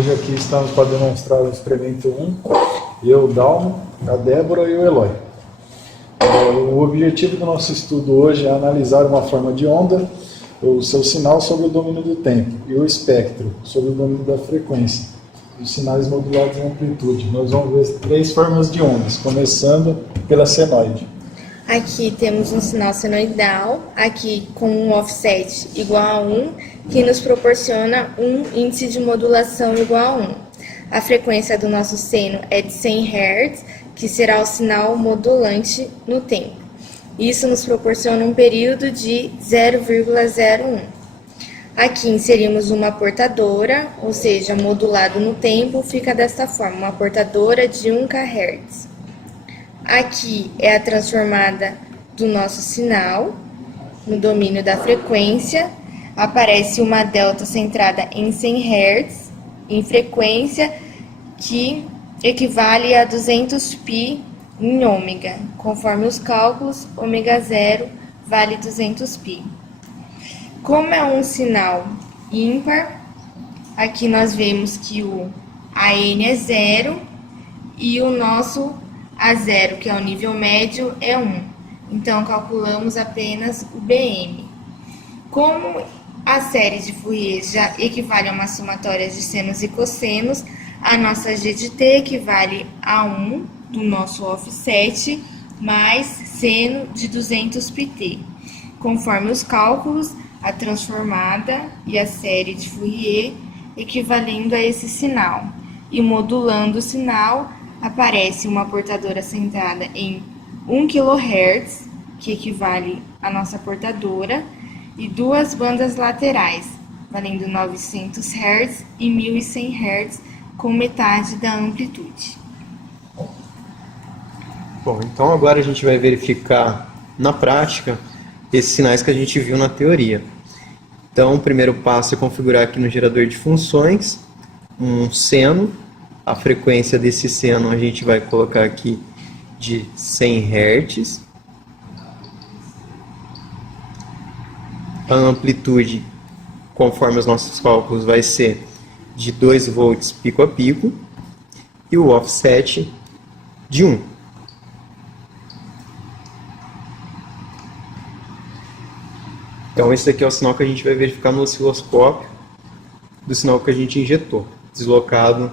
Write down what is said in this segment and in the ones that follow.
Hoje aqui estamos para demonstrar o experimento 1, eu, o Dalmo, a Débora e o Eloy. O objetivo do nosso estudo hoje é analisar uma forma de onda, o seu sinal sobre o domínio do tempo, e o espectro sobre o domínio da frequência, os sinais modulados em amplitude. Nós vamos ver 3 formas de ondas, começando pela senoide. Aqui temos um sinal senoidal, aqui com um offset igual a 1, que nos proporciona um índice de modulação igual a 1. A frequência do nosso seno é de 100 Hz, que será o sinal modulante no tempo. Isso nos proporciona um período de 0,01. Aqui inserimos uma portadora, ou seja, modulado no tempo, fica desta forma, uma portadora de 1 kHz. Aqui é a transformada do nosso sinal, no domínio da frequência. Aparece uma delta centrada em 100 Hz, em frequência, que equivale a 200π em ômega. Conforme os cálculos, ômega 0 vale 200π. Como é um sinal ímpar, aqui nós vemos que o AN é 0 e o nosso A0, que é o nível médio, é 1. Então, calculamos apenas o BM. Como a série de Fourier já equivale a uma somatória de senos e cossenos, a nossa G de T equivale a 1 do nosso offset mais seno de 200πt. Conforme os cálculos, a transformada e a série de Fourier equivalendo a esse sinal. E modulando o sinal, aparece uma portadora centrada em 1 kHz, que equivale à nossa portadora, e 2 bandas laterais, valendo 900 Hz e 1100 Hz, com metade da amplitude. Bom, então agora a gente vai verificar na prática esses sinais que a gente viu na teoria. Então, o primeiro passo é configurar aqui no gerador de funções um seno. A frequência desse seno a gente vai colocar aqui de 100 Hz. A amplitude, conforme os nossos cálculos, vai ser de 2 volts pico a pico. E o offset de 1. Então esse aqui é o sinal que a gente vai verificar no osciloscópio do sinal que a gente injetou, deslocado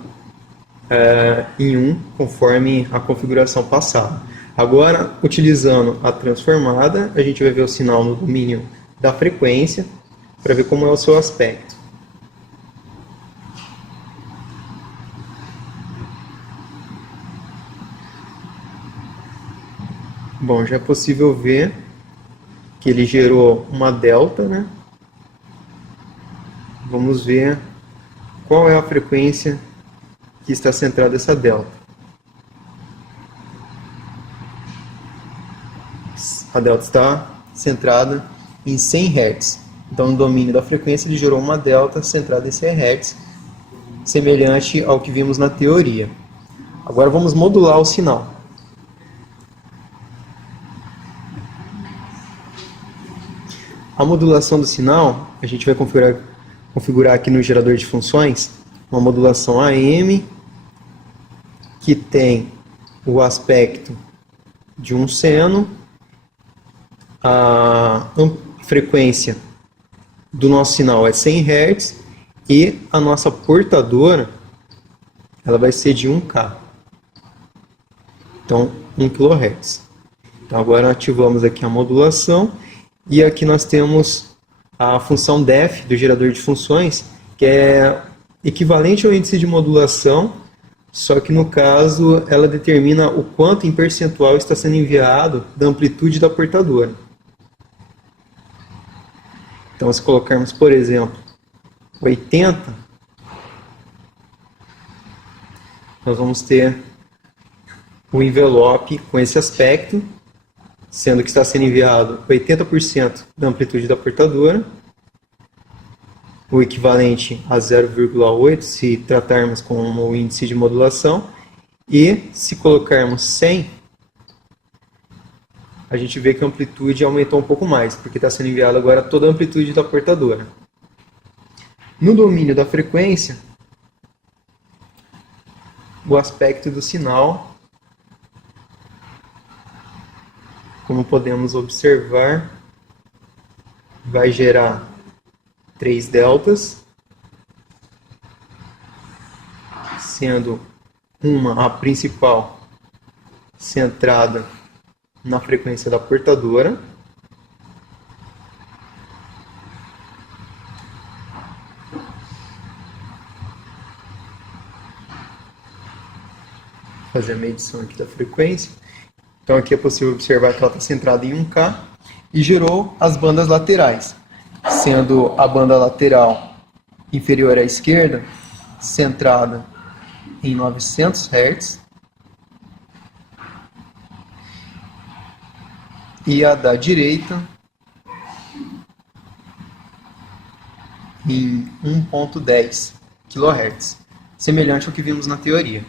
em 1, conforme a configuração passada. Agora, utilizando a transformada, a gente vai ver o sinal no domínio da frequência, para ver como é o seu aspecto. Bom, já é possível ver que ele gerou uma delta, né? Vamos ver qual é a frequência que está centrada essa delta. A delta está centrada em 100 Hz. Então, no domínio da frequência, ele gerou uma delta centrada em 100 Hz, semelhante ao que vimos na teoria. Agora vamos modular o sinal. A modulação do sinal, a gente vai configurar aqui no gerador de funções uma modulação AM, que tem o aspecto de um seno, a frequência do nosso sinal é 100 Hz e a nossa portadora ela vai ser de 1K. Então, 1 kHz. Então, agora ativamos aqui a modulação e aqui nós temos a função def do gerador de funções, que é equivalente ao índice de modulação, só que no caso ela determina o quanto em percentual está sendo enviado da amplitude da portadora. Então, se colocarmos, por exemplo, 80, nós vamos ter o envelope com esse aspecto, sendo que está sendo enviado 80% da amplitude da portadora, o equivalente a 0,8 se tratarmos como o índice de modulação, e se colocarmos 100, a gente vê que a amplitude aumentou um pouco mais, porque está sendo enviada agora toda a amplitude da portadora. No domínio da frequência, o aspecto do sinal. Como podemos observar, vai gerar 3 deltas, sendo a principal centrada na frequência da portadora, fazer a medição aqui da frequência. Então aqui é possível observar que ela está centrada em 1K e gerou as bandas laterais, sendo a banda lateral inferior à esquerda centrada em 900 Hz e a da direita em 1.10 kHz, semelhante ao que vimos na teoria.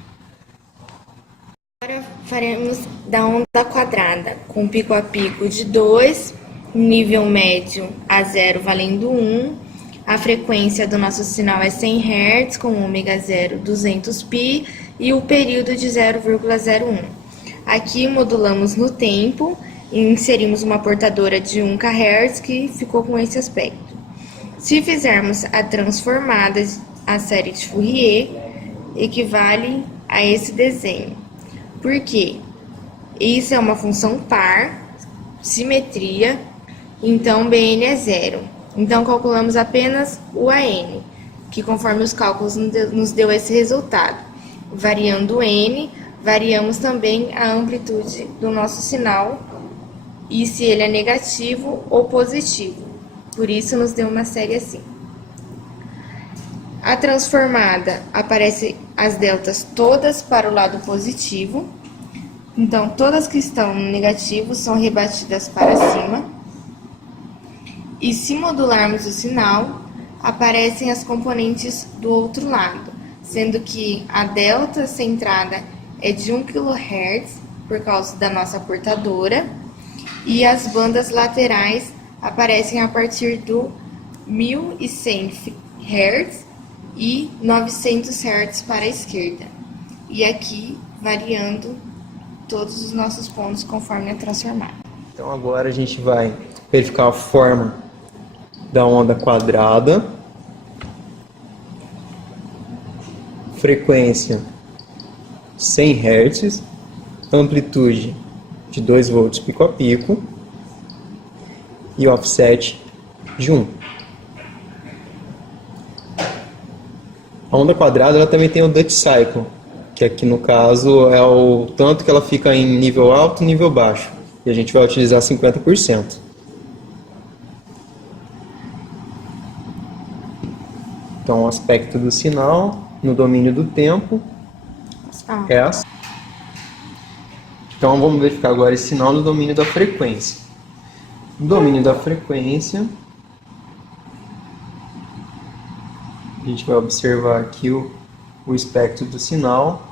Agora faremos da onda quadrada, com pico a pico de 2, nível médio a 0 valendo 1, a frequência do nosso sinal é 100 Hz, com ômega 0 200π e o período de 0,01. Aqui modulamos no tempo e inserimos uma portadora de 1 kHz que ficou com esse aspecto. Se fizermos a transformada, a série de Fourier equivale a esse desenho. Por quê? Isso é uma função par, simetria, então Bn é 0. Então calculamos apenas o AN, que conforme os cálculos nos deu esse resultado. Variando N, variamos também a amplitude do nosso sinal e se ele é negativo ou positivo. Por isso nos deu uma série assim. A transformada aparece as deltas todas para o lado positivo. Então, todas que estão no negativo são rebatidas para cima. E se modularmos o sinal, aparecem as componentes do outro lado, sendo que a delta centrada é de 1 kHz, por causa da nossa portadora, e as bandas laterais aparecem a partir do 1100 Hz e 900 Hz para a esquerda. E aqui, variando todos os nossos pontos conforme a transformada. Então agora a gente vai verificar a forma da onda quadrada, frequência 100 Hz, amplitude de 2 volts pico a pico e offset de 1. A onda quadrada ela também tem o Dutch Cycle, que aqui no caso é o tanto que ela fica em nível alto e nível baixo. E a gente vai utilizar 50%. Então o aspecto do sinal no domínio do tempo é assim. Então vamos verificar agora esse sinal no domínio da frequência. No domínio da frequência, a gente vai observar aqui o espectro do sinal.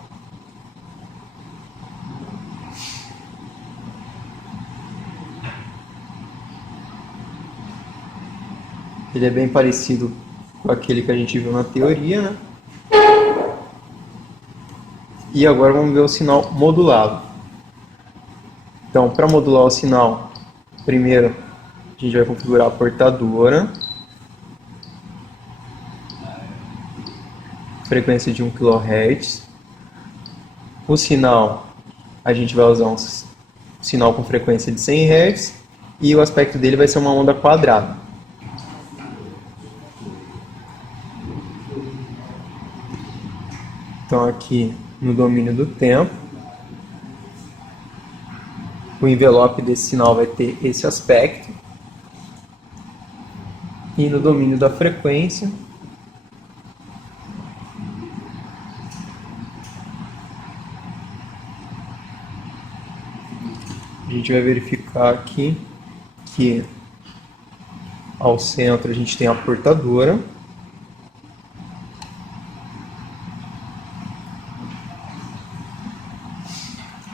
Ele é bem parecido com aquele que a gente viu na teoria, né? E agora vamos ver o sinal modulado. Então, para modular o sinal, primeiro a gente vai configurar a portadora. Frequência de 1 kHz. O sinal, a gente vai usar um sinal com frequência de 100 Hz e o aspecto dele vai ser uma onda quadrada. Então aqui no domínio do tempo, o envelope desse sinal vai ter esse aspecto. E no domínio da frequência, a gente vai verificar aqui que ao centro a gente tem a portadora.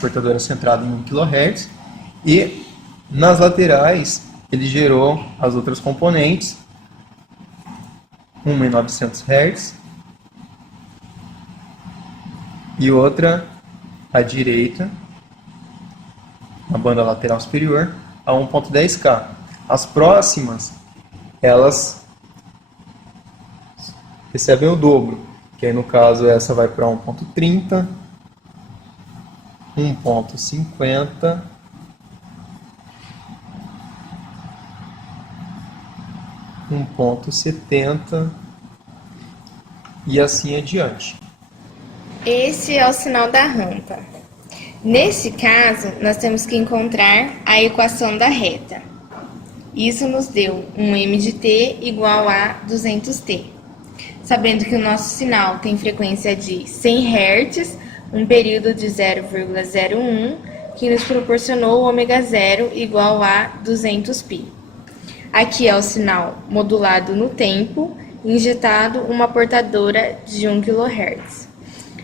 Portadora centrada em 1 kHz. E nas laterais ele gerou as outras componentes. Uma em 900 Hz e outra à direita, na banda lateral superior, a 1.10K. As próximas, elas recebem o dobro, que aí no caso essa vai para 1.30, 1.50, 1.70 e assim adiante. Esse é o sinal da rampa. Nesse caso, nós temos que encontrar a equação da reta. Isso nos deu um m de t igual a 200t. Sabendo que o nosso sinal tem frequência de 100 Hz, um período de 0,01, que nos proporcionou o ω0 igual a 200π. Aqui é o sinal modulado no tempo, injetado uma portadora de 1 kHz.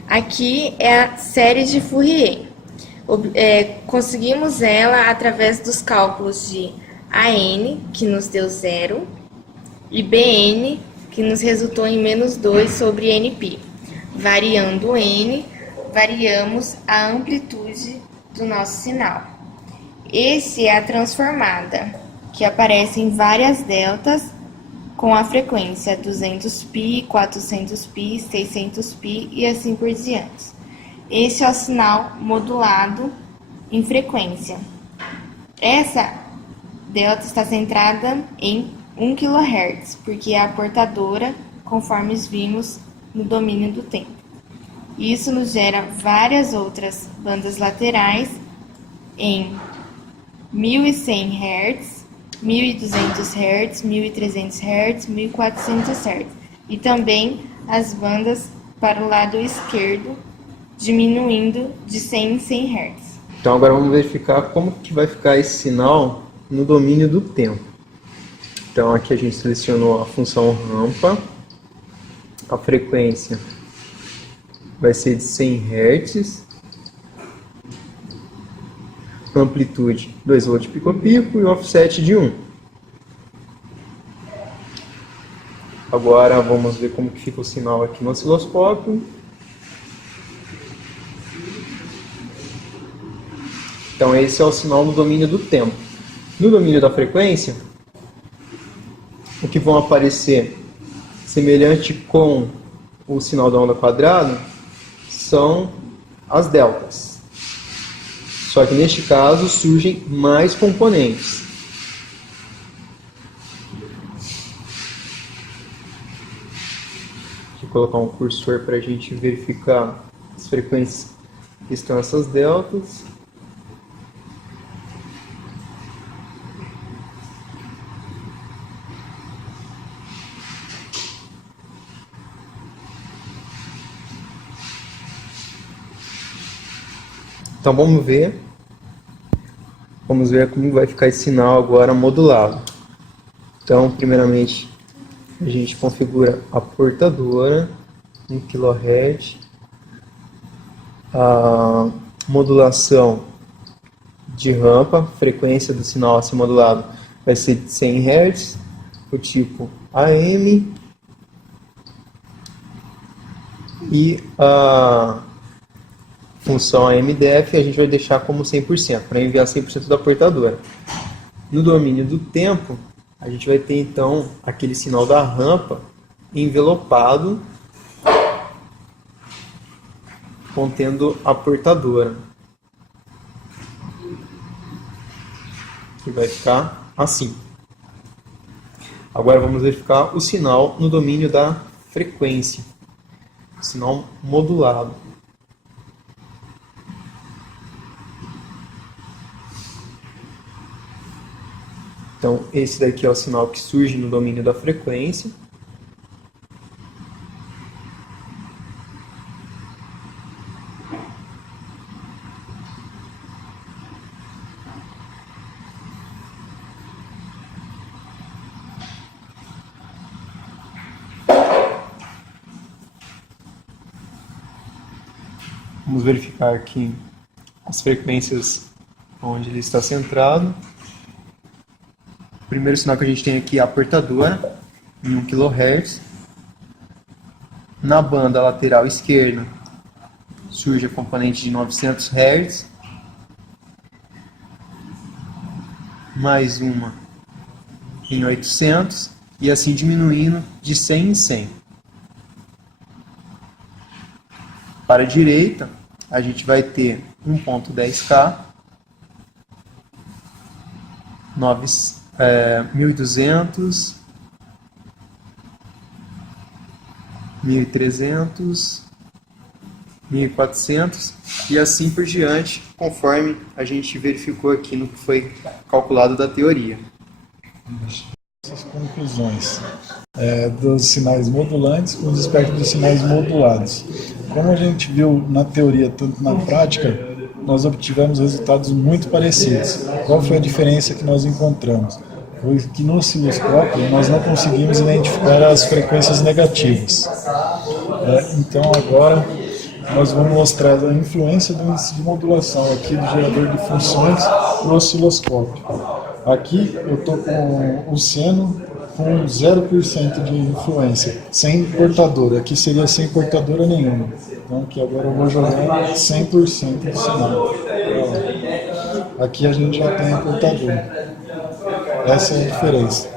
Aqui é a série de Fourier. Conseguimos ela através dos cálculos de AN, que nos deu 0, e BN, que nos resultou em menos 2 sobre Nπ. Variando N, variamos a amplitude do nosso sinal. Esse é a transformada, que aparece em várias deltas com a frequência 200π, 400π, 600π e assim por diante. Esse é o sinal modulado em frequência. Essa delta está centrada em 1 kHz, porque é a portadora, conforme vimos no domínio do tempo. Isso nos gera várias outras bandas laterais em 1100 Hz, 1200 Hz, 1300 Hz, 1400 Hz. E também as bandas para o lado esquerdo, diminuindo de 100 em 100 Hz. Então agora vamos verificar como que vai ficar esse sinal no domínio do tempo. Então aqui a gente selecionou a função rampa, a frequência vai ser de 100 Hz, amplitude 2 V pico-pico e offset de 1. Agora vamos ver como que fica o sinal aqui no osciloscópio. Então esse é o sinal no domínio do tempo. No domínio da frequência, o que vão aparecer semelhante com o sinal da onda quadrada são as deltas. Só que neste caso surgem mais componentes. Vou colocar um cursor para a gente verificar as frequências que estão nessas deltas. Então vamos ver como vai ficar esse sinal agora modulado. Então, primeiramente, a gente configura a portadora, 1 kHz, a modulação de rampa, frequência do sinal a ser modulado vai ser de 100 Hz, o tipo AM, e a função AMDF a gente vai deixar como 100%, para enviar 100% da portadora. No domínio do tempo, a gente vai ter então aquele sinal da rampa envelopado, contendo a portadora, que vai ficar assim. Agora vamos verificar o sinal no domínio da frequência, sinal modulado. Então, esse daqui é o sinal que surge no domínio da frequência. Vamos verificar aqui as frequências onde ele está centrado. O primeiro sinal que a gente tem aqui é a portadora, em 1 kHz. Na banda lateral esquerda, surge a componente de 900 Hz, mais uma em 800 e assim diminuindo de 100 em 100. Para a direita, a gente vai ter 1.10K, 1200, 1300, 1400 e assim por diante, conforme a gente verificou aqui no que foi calculado da teoria. Essas conclusões dos sinais modulantes com os espectros de sinais modulados. Como a gente viu na teoria, tanto na prática, nós obtivemos resultados muito parecidos. Qual foi a diferença que nós encontramos? Foi que no osciloscópio nós não conseguimos identificar as frequências negativas. Então agora nós vamos mostrar a influência do índice de modulação aqui do gerador de funções no osciloscópio. Aqui eu estou com o seno com 0% de influência, sem portadora. Aqui seria sem portadora nenhuma. Então aqui agora eu vou jogar 100% do sinal. Aqui a gente já tem a portadora. Essa é a diferença.